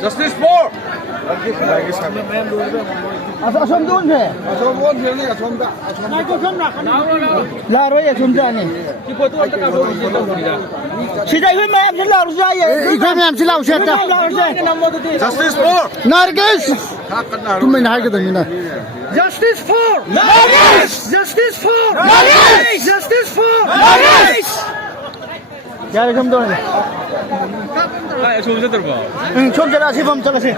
Justice for. Asom doon he. Laro ya sumda ni. Sida hui mayam se laro se ya. Ikoi mayam se laro se ta. Justice for. Nargis. तुम मैं नहाए के तो मिला Justice for Nargis Justice for Nargis Justice for Nargis यार हम दोनों छोड़ जरा से हम चला से